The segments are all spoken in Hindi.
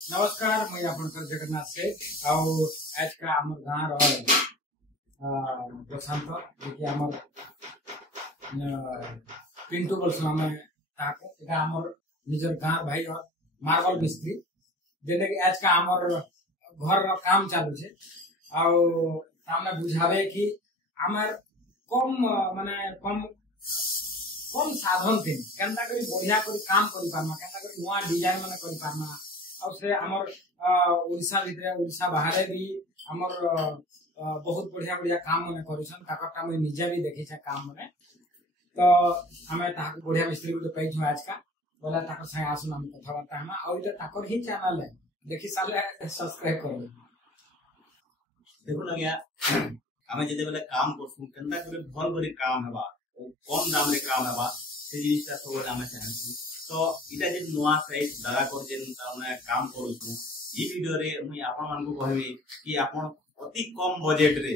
नमस्कार मैं आपनकर जगन्नाथ सेठ आज का हमर गाँव प्रशांत देखिए हमर पिंटू बोलसु हमें ताको एटा हमर निजर गाँव भाई और मार्बल मिस्त्री जेने कि आज का हमर घर रो काम चालू छे आउ हमने बुझावे कि हमर कम माने कम साधन थे केनता करी बढ़िया करी काम करी पारमा केनता करी नया डिजाइन माने करी पारमा और से हमर ओडिशा भितरे ओडिशा बाहर भी हमर बहुत बढ़िया बढ़िया काम माने करिसन ताकरटा मैं निजे भी देखि छ काम माने तो हमें ताक बढ़िया मिस्त्री को कहि छु आज का बोला ताकर संग आसुन हम कथा बार्ता हम और इटा ताकर ही चैनल है देखि साले सब्सक्राइब करो देखो ना गया हमें जदे बेले काम करसु केनता करे भल भरी काम हेबा कम दाम रे काम हेबा से जिनिसटा सब हमें चाहछु तो इटा जे नोआ साइज दादा कर जे हमने काम करूछु ई वीडियो रे मुई आपन मान को कहबी कि आपन अति कम बजट रे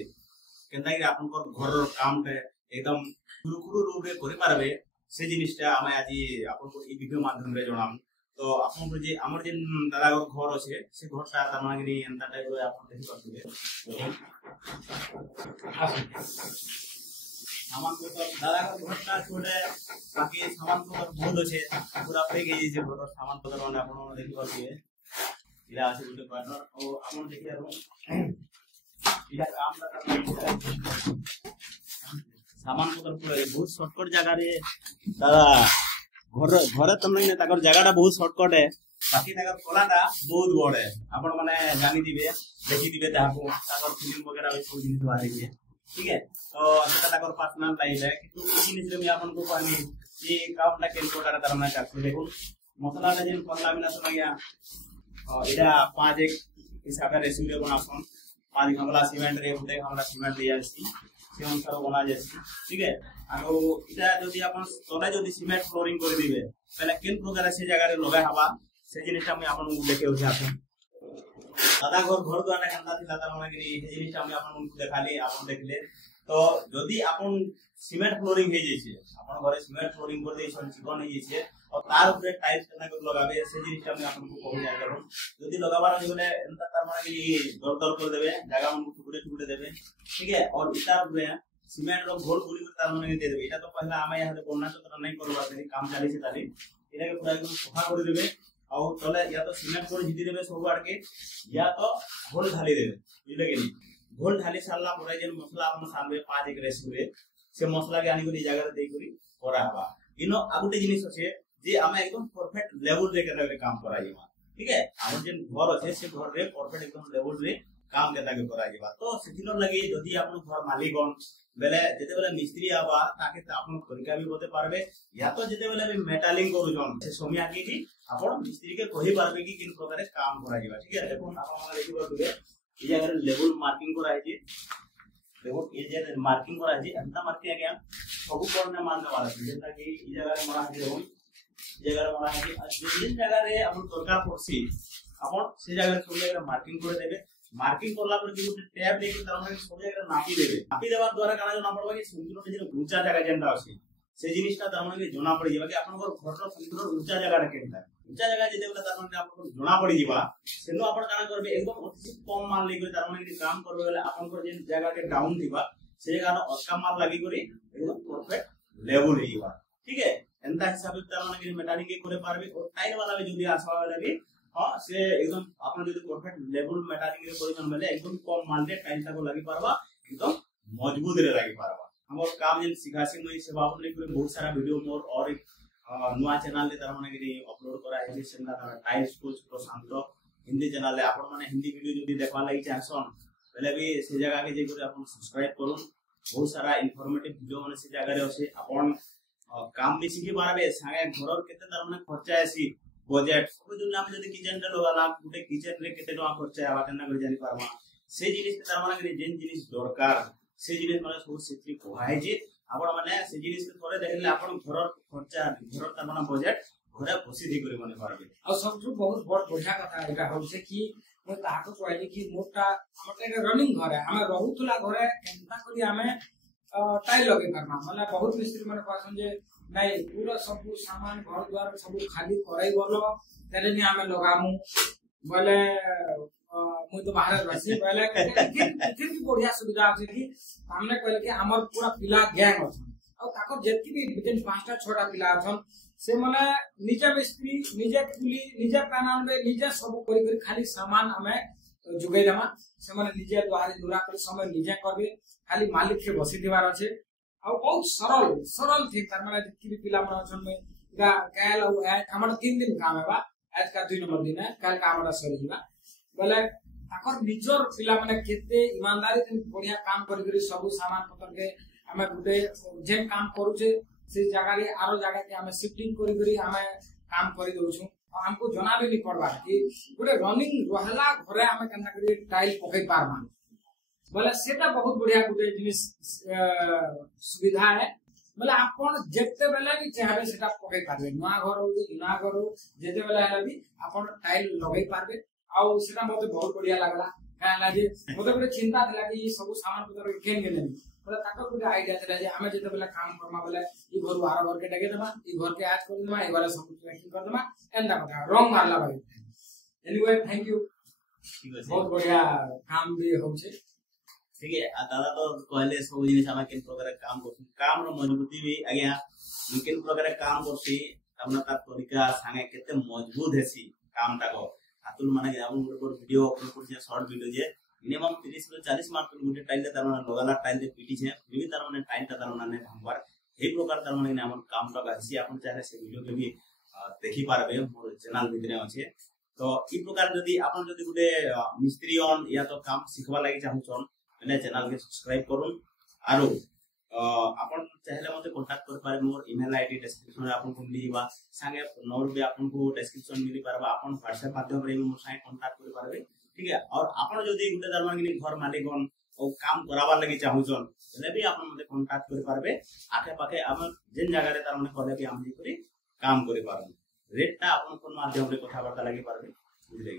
केनता कि आपन को घर रो काम के एकदम सुरक्षित रूप रे करि पारबे से जिनिसटा हमें आज आपन को ई वीडियो माध्यम रे जणाम तो आपन को जे हमर जे दादा घर अछि से घरटा तमागिरी एंता टाइप रे आपन देखि पारबे सामान को तो दादा को घरटा छोड़े बाकी सामान को बहुत अच्छे पूरा पे गई जे घर सामान पत्र माने आपन देखि पारबे इला আছে गुटे पार्टनर और आपन देखि आरो इला काम करता सामान पत्र पूरा बहुत शॉर्टकट जगह रे दादा घर घर तमने ने ताकर जगहटा बहुत शॉर्टकट है बाकी ताकर कोलाटा बहुत बड़ है आपन माने जानि दिबे देखि दिबे ताको ताकर फिल्म वगैरह भी सब जिनिस बाहर है ठीक है तो सेटा ताकर पर्सनल लाइफ है कि तो जिनिस में आपन को पानी ये कामटा केन कोटार करना चाहते देखो मसलाटा जेन पल्ला बिना समय गया इडा 5 एक हिसाब रे रेसिपी बनासन 5 हमला सीमेंट रे उठे हमरा सीमेंट दिया छी से अनुसार बना जासी ठीक है आरो इटा जदी आपन तले जदी सीमेंट फ्लोरिंग कर दिबे पहले केन प्रकार से जगह रे लगा हवा से जिनिसटा मैं आपन को देखे होते आपन दादा घर द्वारा केनता थिला त माने कि हे जिनिसटा मैं आपन को देखाली आपन देखले तो जदी आपन सीमेंट फ्लोरिंग हे जैसे आपन घरे सीमेंट फ्लोरिंग कर देछन चिकन हे जैसे और तार ऊपर टाइल्स केना कर लगाबे से जिनिसटा मैं आपन को कहू जाय करू जदी लगाबार जने एंता तार माने कि दर दर कर देबे जगह मन को टुकड़े टुकड़े देबे ठीक है और इटा ऊपर सीमेंट रो घोल पूरी कर तार माने दे देबे इटा तो पहला हमें यहां बन्ना तो नहीं करबा से काम चाली से ताली इटा के पूरा एकदम सफा कर देबे और तले या तो सीमेंट को जिति देबे सब आड़ के या तो घोल ढाली देबे बुझले के नहीं घोल ढाली सारला परे जे मसला आपन सामने 5 एक रेसिपी से मसला के आनी को जगह दे करी करा हवा इनो आगुटे जिनिस আছে जे हमें एकदम परफेक्ट लेवल रे करे काम कराइबा ठीक है हमर जे घर আছে से घर रे परफेक्ट एकदम लेवल रे काम केता के कराइबा तो सेथिनो लागि जदी आपन घर मालिकन बेले जेते बेले मिस्त्री आबा ताके आपन तरीका भी बते पारबे या तो जेते बेले भी मेटालिंग करूजन से सोमिया की जी आपन मिस्त्री के कहि पारबे कि किन प्रकार काम कराइबा ठीक है देखो आपन माने देखि पारबे ई जगह लेवल मार्किंग कराइ जी देखो ये जे मार्किंग कराइ जी अंता मार्किंग आगे सब करने मानने वाला है जेता कि ई जगह रे मरा है जगह रे मरा है जिन जगह रे आपन दरकार पड़सी आपन से जगह रे सब जगह मार्किंग कर देबे मार्किंग करला पर कि गुटे टैब लेके तार माने सब जगह नापी देबा द्वारा काना जना पड़बा कि संतुलन जे ऊंचा जगह जेंदा अछि से जिनिसटा तार माने जना पड़ी जेबा कि आपन घर रो संतुलन ऊंचा जगह रखेता ऊंचा जगह जे देबला तार माने आपन जना पड़ी जेबा सेनो आपन काना करबे एकदम अति कम माल लेके तार माने कि काम करबे बेले आपन को जे जगह के डाउन दिबा से जगह न अटका माल लागि करी एकदम परफेक्ट लेवल हेबा ठीक है एंता हिसाब से तार माने कि मेटालिंग के करे पारबे और टाइल वाला भी जदी आसवा वाला भी हां से एकदम आपन जदी परफेक्ट लेवल मेटालिंग रे करिसन बेले एकदम कम माल रे टाइल तक लागि पारबा एकदम मजबूत रे लागि पारबा हमर काम जे सिखासी मई सेवा अपने को बहुत सारा वीडियो मोर और एक नुआ चैनल ले तार माने कि अपलोड करा है सेंदा टाइल्स कोच प्रशांत हिंदी चैनल ले आपन माने हिंदी वीडियो जदी देखवा लागि चाहसन बेले भी से जगह के जे करे आपन सब्सक्राइब करूं बहुत सारा इन्फॉर्मेटिव वीडियो माने से जगह रे अछि आपन काम भी सीखि पारबे संगे घर केते तार माने खर्चा आसी बजट सब जो नाम जदी किचन रे लगाला गुटे किचन रे केते टका खर्चा आबा केना कर जानि पारबा से जिनिस तार माने कि जेन जिनिस दरकार से जिनिस माने सब सेत्री कोहाय जे आपण माने से जिनिस के थोड़े देखले आपण घर खर्चा घर तार माने बजट घरे बसी दे करे माने पारबे और सबसे बहुत बढ़िया कथा एटा होसे कि मैं ताको कहली कि मोटा हमर रनिंग घर है हमें रहउतला घरे केनता करी हमें टाइल लगे करना माने बहुत मिस्त्री माने कहसन जे नहीं पूरा सब सामान घर द्वार सब खाली कराई बोलो तेरे ने हमें लगामु बोले मुई तो बाहर रहसी बोले फिर भी बढ़िया सुविधा अछि कि हमने कहले कि हमर पूरा पिला गैंग अछन और ताकर जेति भी बितिन 5टा 6टा पिला अछन से माने निजे मिस्त्री निजे कुली निजे पैनल में निजे सब करी खाली सामान हमें जुगाई देमा से माने निजे द्वारी दूरा कर समय निजे करबे खाली मालिक के बसी देवार अछि और बहुत सरल थी तार माने जेति भी पिला मन अछन में काल और हमर 3 दिन काम है बा आज का 2 नंबर दिन है काल का हमरा सरीबा बोले ताकर निजर पिला माने केते ईमानदारी से बढ़िया काम करी सब सामान पतर के हमें गुटे जे काम करू छे से जगह रे आरो जगह के हमें शिफ्टिंग करी हमें काम करी दउ छु और हमको जना भी नहीं पड़बा कि गुटे रनिंग रहला घरे हमें केना करी टाइल पकई पारबा बोले सेटा बहुत बढ़िया गुटे जिनिस सुविधा है बोले आपण जेते बेले भी चाहबे सेटा पकई पारबे नवा घर हो कि ना घर हो जेते बेले हला भी आपण टाइल लगई पारबे आउ सेटा मते बहुत बढ़िया लागला काला जे मते गुटे चिंता दिला कि सब सामान पतर केन गेले बोले ताको गुटे आईडिया दिला जे हमें जेते बेले काम करमा बोले ई घर आरो घर के डगे देबा ई घर के आज कर देबा ई घर सब ट्रैकिंग कर देबा एंदा बता रंग मारला भाई एनीवे थैंक यू ठीक है बहुत बढ़िया काम भी हो छे ठीक है दादा तो कहले सब जिनिस हम केन प्रकार काम करछु काम रो मजबूती भी आज्ञा केन प्रकार काम करछि हमना ता तरीका संगे केते मजबूत हेसी काम टाको आतुल माने हम गुटे वीडियो अपलोड करछि शॉर्ट वीडियो जे मिनिमम 30 से 40 मार्क गुटे टाइल तार माने लगाला टाइल दे पीटी छे फिर भी तार माने टाइल तार माने भंगवार हे प्रकार तार माने हमर काम टा गासी आपन चाहे से वीडियो के भी देखि पारबे मोर चैनल भितरे अछि तो ई प्रकार जदी आपन जदी गुटे मिस्त्री ऑन या तो काम सिखबा लागि चाहू छन मैंने चैनल के सब्सक्राइब करूँ आरो अपन चाहेले मते कांटेक्ट कर पारे मोर ईमेल आईडी डिस्क्रिप्शन में आपन को मिलबा संगे नंबर भी आपन को डिस्क्रिप्शन मिली पारबा अपन WhatsApp माध्यम रे मोर संगे कांटेक्ट कर पारबे ठीक है और अपन जदी गुटे दरमान के घर मालिकन ओ काम कराबा लागि चाहू छन तले भी आपन मते कांटेक्ट कर पारबे आखे पाखे हम जिन जगह रे तार माने कहले कि हम जी करी काम करि पारबे रेट ता आपन कोन माध्यम रे कथा वार्ता लागि पारबे बुझले।